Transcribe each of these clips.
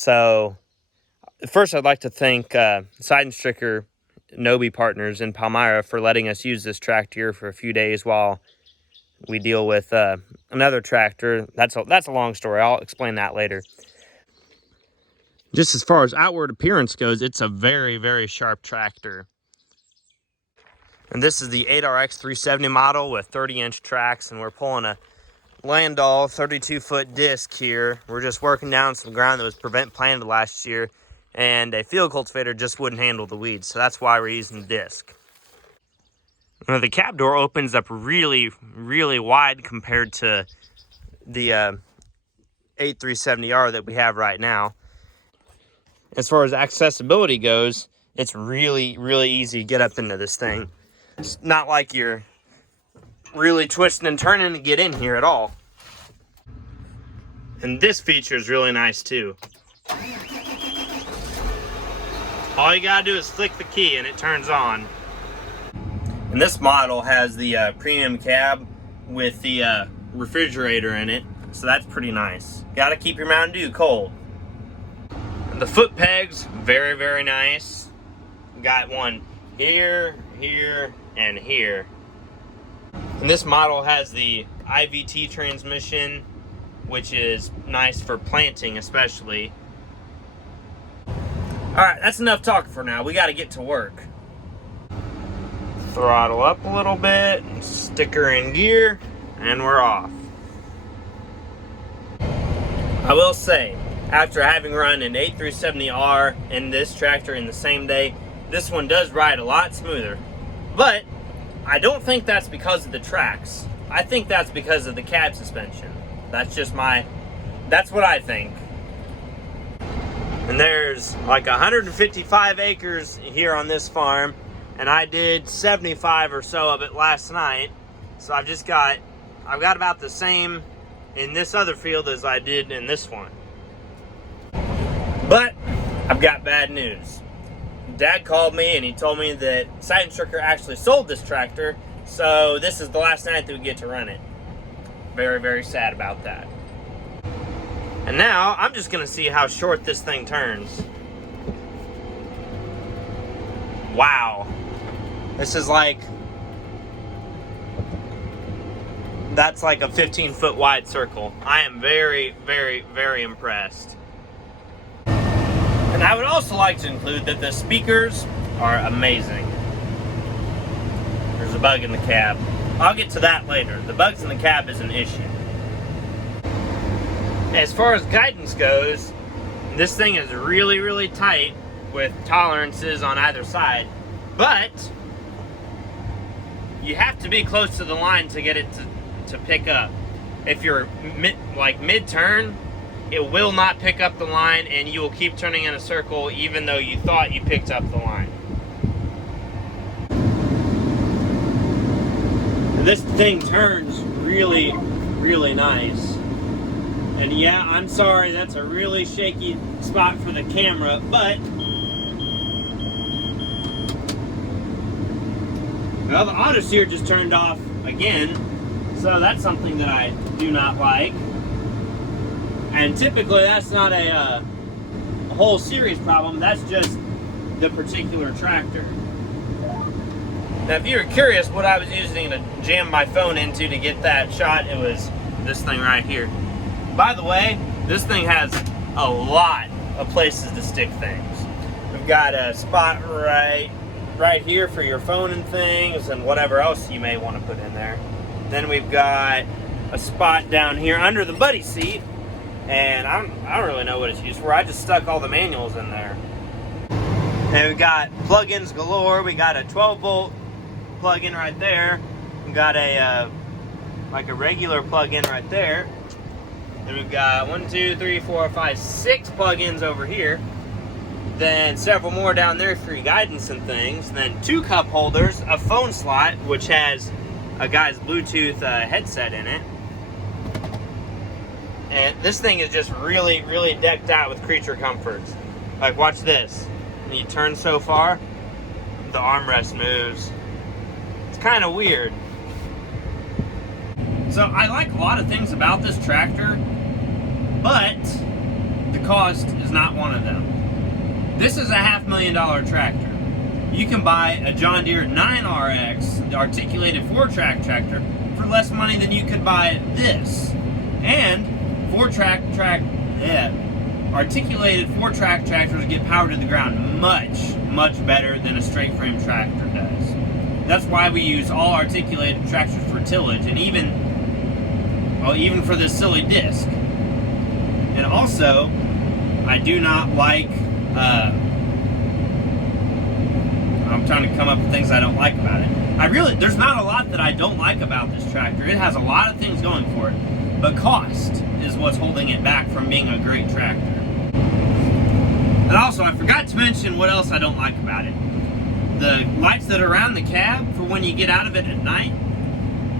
So first, I'd like to thank Side and Stricker Nobi Partners in Palmyra for letting us use this tractor for a few days while we deal with another tractor. That's a long story. I'll explain that later. Just as far as outward appearance goes, it's a very, very sharp tractor. And this is the 8RX 370 model with 30-inch tracks, and we're pulling a Landau 32-foot disc here. We're just working down some ground that was planted last year, and a field cultivator just wouldn't handle the weeds, so that's why we're using the disc. Now, the cab door opens up really, really wide compared to the 8370R that we have right now. As far as accessibility goes, it's really, really easy to get up into this thing. It's not like you're really twisting and turning to get in here at all. And this feature is really nice too. All you gotta do is flick the key and it turns on. And this model has the premium cab with the refrigerator in it, so that's pretty nice. Gotta keep your Mountain Dew cold. The foot pegs, very, very nice. Got one here, here, and here. And this model has the IVT transmission, which is nice for planting especially. Alright, that's enough talking for now. We gotta get to work. Throttle up a little bit, stick her in gear, and we're off. I will say, after having run an 8370R and this tractor in the same day, this one does ride a lot smoother. But I don't think that's because of the tracks. I think that's because of the cab suspension. That's what I think. And there's like 155 acres here on this farm, and I did 75 or so of it last night. So I've got about the same in this other field as I did in this one. But I've got bad news. Dad called me and he told me that Side and Stricker actually sold this tractor, so this is the last night that we get to run it. Very, very sad about that. And now I'm just gonna see how short this thing turns. Wow. This is that's like a 15-foot wide circle. I am very, very, very impressed. And I would also like to include that the speakers are amazing. There's a bug in the cab. I'll get to that later. The bugs in the cab is an issue. As far as guidance goes, this thing is really, really tight with tolerances on either side, but you have to be close to the line to get it to pick up. If you're mid-turn, it will not pick up the line, and you will keep turning in a circle even though you thought you picked up the line. This thing turns really, really nice. And yeah, I'm sorry, that's a really shaky spot for the camera, but well, the auto steer just turned off again, so that's something that I do not like. And typically that's not a whole series problem, that's just the particular tractor. Now if you're curious what I was using to jam my phone into to get that shot, it was this thing right here. By the way, this thing has a lot of places to stick things. We've got a spot right here for your phone and things and whatever else you may want to put in there. Then we've got a spot down here under the buddy seat, and I don't really know what it's used for. I just stuck all the manuals in there. And we've got plugins galore. We got a 12-volt plug-in right there. We've got a regular plug-in right there. And we've got 1, 2, 3, 4, 5, 6 plugins over here. Then several more down there for your guidance and things. And then 2 cup holders, a phone slot, which has a guy's Bluetooth headset in it. And this thing is just really, really decked out with creature comforts. Like, watch this. When you turn so far, the armrest moves. It's kind of weird. So I like a lot of things about this tractor, but the cost is not one of them. This is a $500,000 tractor. You can buy a John Deere 9RX, the articulated 4-track tractor, for less money than you could buy this. And articulated 4-track tractors get power to the ground much better than a straight frame tractor does. That's why we use all articulated tractors for tillage, and even for this silly disc. And also, I do not like, I'm trying to come up with things I don't like about it. There's not a lot that I don't like about this tractor. It has a lot of things going for it, but cost is what's holding it back from being a great tractor. And also, I forgot to mention what else I don't like about it. The lights that are around the cab for when you get out of it at night,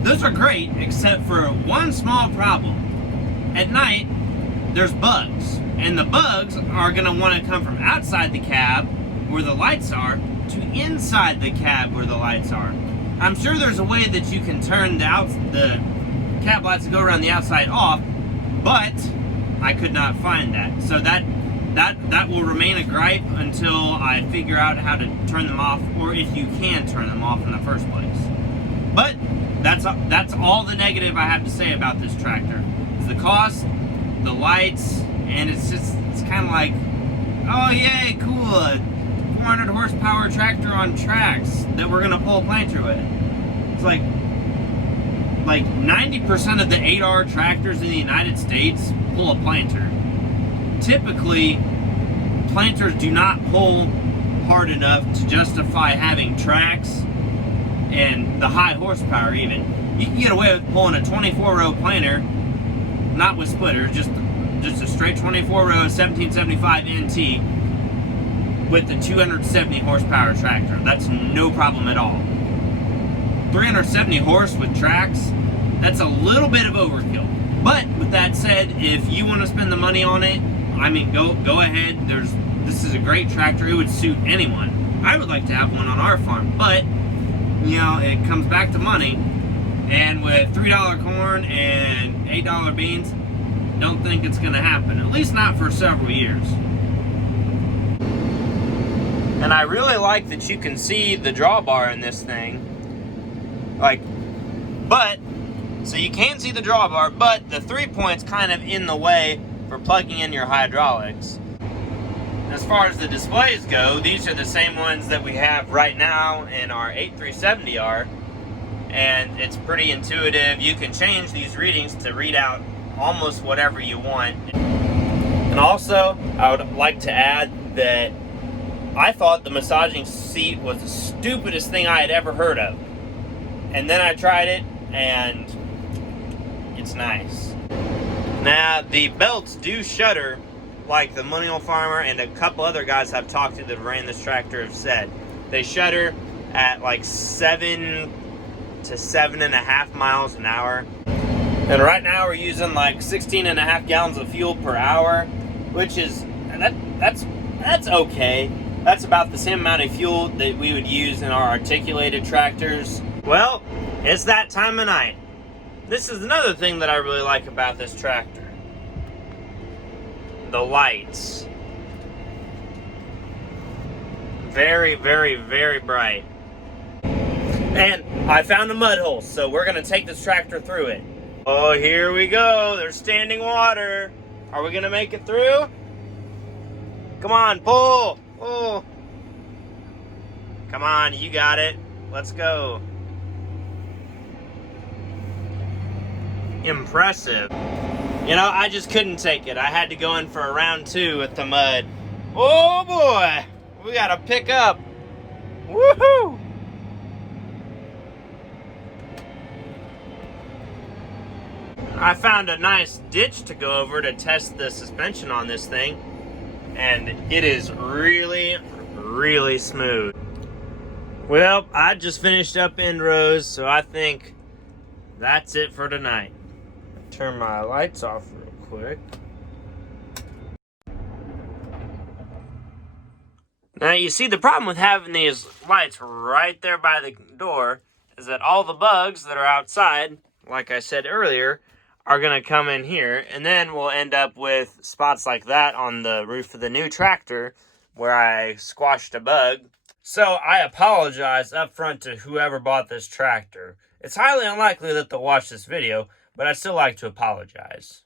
those are great, except for one small problem. At night, there's bugs, and the bugs are going to want to come from outside the cab where the lights are to inside the cab where the lights are. I'm sure there's a way that you can turn the cab lights that go around the outside off, but I could not find that. So that will remain a gripe until I figure out how to turn them off, or if you can turn them off in the first place. But that's all the negative I have to say about this tractor. It's the cost, the lights, and it's kind of like, oh yay, cool, a 400 horsepower tractor on tracks that we're gonna pull a planter with. It's like 90% of the 8R tractors in the United States pull a planter. Typically, planters do not pull hard enough to justify having tracks and the high horsepower even. You can get away with pulling a 24-row planter, not with splitters, just a straight 24-row 1775 NT with the 270 horsepower tractor. That's no problem at all. 370 horse with tracks, that's a little bit of overkill. But with that said, if you want to spend the money on it, I mean, go ahead. This is a great tractor. It would suit anyone. I would like to have one on our farm, but you know, it comes back to money. And with $3 corn and $8 beans, don't think it's going to happen. At least not for several years. And I really like that you can see the drawbar in this thing. So you can see the drawbar, but the 3-point's kind of in the way for plugging in your hydraulics. As far as the displays go, these are the same ones that we have right now in our 8370R, and it's pretty intuitive. You can change these readings to read out almost whatever you want. And also, I would like to add that I thought the massaging seat was the stupidest thing I had ever heard of. And then I tried it, and it's nice. Now, the belts do shudder, like the Mudhole farmer and a couple other guys I've talked to that ran this tractor have said. They shudder at like 7 to 7.5 miles an hour. And right now we're using like 16.5 gallons of fuel per hour, which is, that's okay. That's about the same amount of fuel that we would use in our articulated tractors. Well, it's that time of night. This is another thing that I really like about this tractor. The lights. Very, very, very bright. And I found a mud hole, so we're gonna take this tractor through it. Oh, here we go. There's standing water. Are we gonna make it through? Come on, pull. Pull. Come on, you got it. Let's go. Impressive. You know, I just couldn't take it. I had to go in for a round 2 with the mud. Oh boy, we gotta pick up. Woohoo! I found a nice ditch to go over to test the suspension on this thing, and it is really, really smooth. Well, I just finished up end rows, so I think that's it for tonight. Turn my lights off real quick. Now you see, the problem with having these lights right there by the door is that all the bugs that are outside, like I said earlier, are going to come in here, and then we'll end up with spots like that on the roof of the new tractor where I squashed a bug. So I apologize up front to whoever bought this tractor. It's highly unlikely that they'll watch this video, but I'd still like to apologize.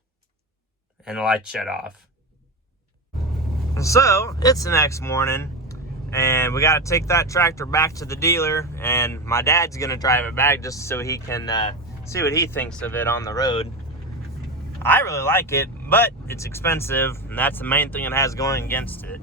And the light shut off. So it's the next morning, and we got to take that tractor back to the dealer, and my dad's going to drive it back just so he can see what he thinks of it on the road. I really like it, but it's expensive, and that's the main thing it has going against it.